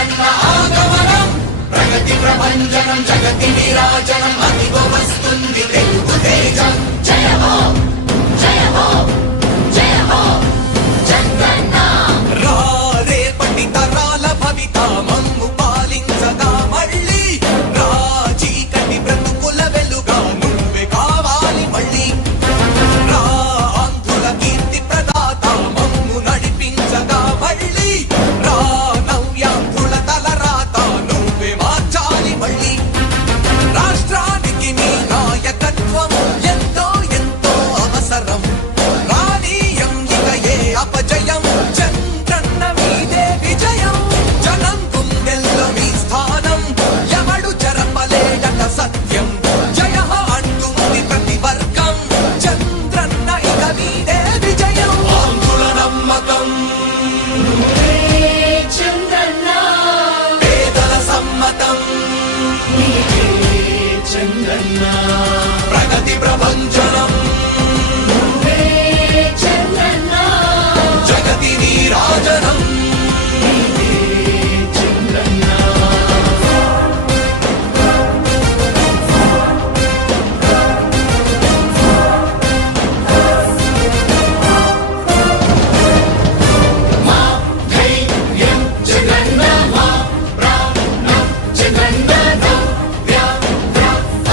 జగనన్న ఆగమనం ప్రగతి ప్రభంజనం జగతి విరాజనం అదిగో వస్తుంది తెలుగు తేజం జయ హో జయ హో జయ హో జగనన్న రా రేపటి తరాల భవిత మమ్ము పాలించగా మళ్ళీ రా చీకటి బ్రతుకుల వెలుగా నువ్వే కావాలి మళ్ళీ రా అంధుల కీర్తి ప్రదాత మమ్ము నడిపించగా మళ్ళీ రా నవ్యాంధుల తలరాత నువ్వే మార్చాలి మళ్ళీ రాష్ట్రానికి నీ నాయకత్వం ఎంతో ఎంతో అవసరం రానీయం ఇక ఏ అపజయం చంద్రన్న మీదే విజయం జనం గుండెల్లో మీ స్థానం ఎవడు చెరపలేడట సత్యం జయ అంటుంది ప్రతి వర్గం చంద్రన్న ఇక మీదే విజయం ఆంధ్రుల నమ్మకం చంద్రన్న పేదల సమ్మతం చంద్రన్న ప్రగతి ప్రభంజనం చంద్రన్న జగతి నీరాజనం చంద్రన్న మా ధైర్యం జగన్న మా ప్రాణం జగన్న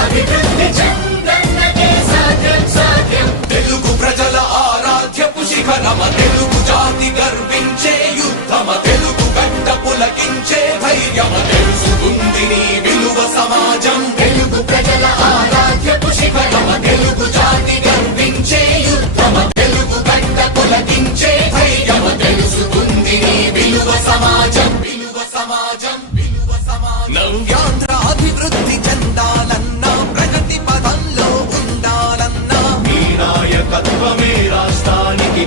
అభివృద్ధి చంద్రన్నకే సాధ్యం సాధ్యం తెలుగు ప్రజల ఆరాధ్యపు శిఖరమ తెలుగు జాతి గర్వించే యుద్ధమ తెలుగు గడ్డ పులకించే ధైర్యమ తెలుసుకుంది నీ విలువ సమాజం తెలుగు ప్రజల ఆరాధ్యపు శిఖరమ తెలుగు జాతి గర్వించే యుద్ధమ తెలుగు గడ్డ పులకించే ధైర్యమ తెలుసుకుంది నీ విలువ సమాజం విలువ సమాజం విలువ సమాజం నవ్యాంధ్ర అభివృద్ధి చెందాలన్నా ప్రగతి పదంలో ఉండాలన్నా నీ నాయకత్వమే రాష్ట్రానికి